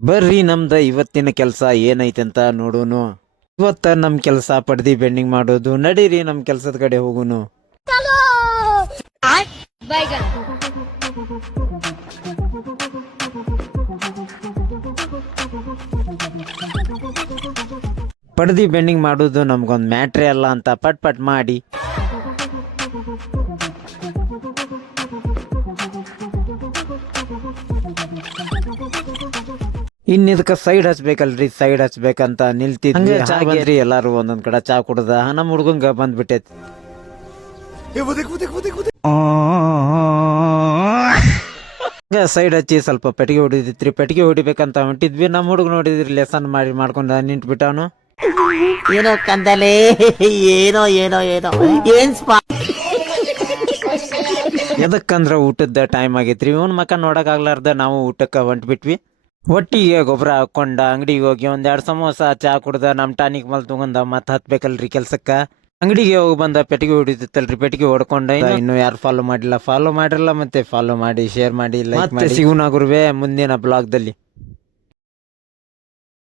ಬರ್ರಿ ನಮ್ದ ಇವತ್ತಿನ ಕೆಲಸ ಏನೈತೆ ಅಂತ ನೋಡೋನು. ಇವತ್ತ ನಮ್ ಕೆಲಸ ಪಡ್ದಿ ಬೆಂಡಿಂಗ್ ಮಾಡೋದು. ನಡೀರಿ ನಮ್ ಕೆಲ್ಸದ ಕಡೆ ಹೋಗುನು. ಪಡ್ದಿ ಬೆಂಡಿಂಗ್ ಮಾಡೋದು ನಮ್ಗೊಂದ್ ಮ್ಯಾಟ್ರಿ ಅಲ್ಲ ಅಂತ ಪಟ್ ಪಟ್ ಮಾಡಿ. ಇದಕ್ಕ ಸೈಡ್ ಹಚ್ಬೇಕಲ್ರಿ, ಸೈಡ್ ಹಚ್ಬೇಕಂತ ನಿಲ್ತಿದ್ವಿ. ಬಂದ್ರಿ ಎಲ್ಲಾರು ಒಂದೊಂದ್ ಕಡೆ ಚಾ ಕುಡ್ದ. ನಮ್ ಹುಡ್ಗಂಗ ಬಂದ್ಬಿಟ್ಟೈತಿ. ಸೈಡ್ ಹಚ್ಚಿ ಸ್ವಲ್ಪ ಪೆಟ್ಟಿಗೆ ಹೊಡಿದಿತ್ರಿ. ಪೆಟ್ಟಿಗೆ ಹೊಡಿಬೇಕಂತ ಹೊಂಟಿದ್ವಿ. ನಮ್ ಹುಡುಗ ನೋಡಿದ್ರಿ ಲೆಸನ್ ಮಾಡ್ಕೊಂಡ ನಿಂತ್ಬಿಟ್ಟವನು. ಏನೋ ಕಂದಲೆ, ಏನೋ ಏನೋ ಏನೋ ಏನ್ ಎದಕ್ಕಂದ್ರ ಊಟದ ಟೈಮ್ ಆಗೈತ್ರಿ. ಇವನ್ ಮಕ್ಕ ನೋಡಕ್ ಆಗ್ಲಾರ್ದ ನಾವು ಊಟಕ್ಕ ಹೊಂಟ್ಬಿಟ್ವಿ. ಒಟ್ಟಿಗೆ ಗೊಬ್ಬರ ಹಾಕೊಂಡ ಅಂಗಡಿಗೆ ಹೋಗಿ ಒಂದೆರಡು ಸಮೋಸ ಚಾ ಕುಡ್ದ. ನಮ್ ಟಾನಿಕ್ ಮಲ್ ತಗೊಂಡ ಮತ್ ಹತ್ಬೇಕಲ್ರಿ ಕೆಲ್ಸಕ್ಕ. ಅಂಗಡಿಗೆ ಹೋಗಿ ಬಂದ ಪೆಟ್ಟಿಗೆ ಹೊಡಿತಿತ್ತಲ್ರಿ. ಪೆಟ್ಟಿಗೆ ಹೊಡ್ಕೊಂಡ ಇನ್ನು ಯಾರು ಫಾಲೋ ಮಾಡಿಲ್ಲ, ಫಾಲೋ ಮಾಡಿರಲ್ಲ ಮತ್ತೆ ಫಾಲೋ ಮಾಡಿ, ಶೇರ್ ಮಾಡಿ, ಲೈಕ್ ಮಾಡಿ. ಸಿಗುನಾಗುರ್ವೆ ಮುಂದಿನ ಬ್ಲಾಗ್ ದಲ್ಲಿ.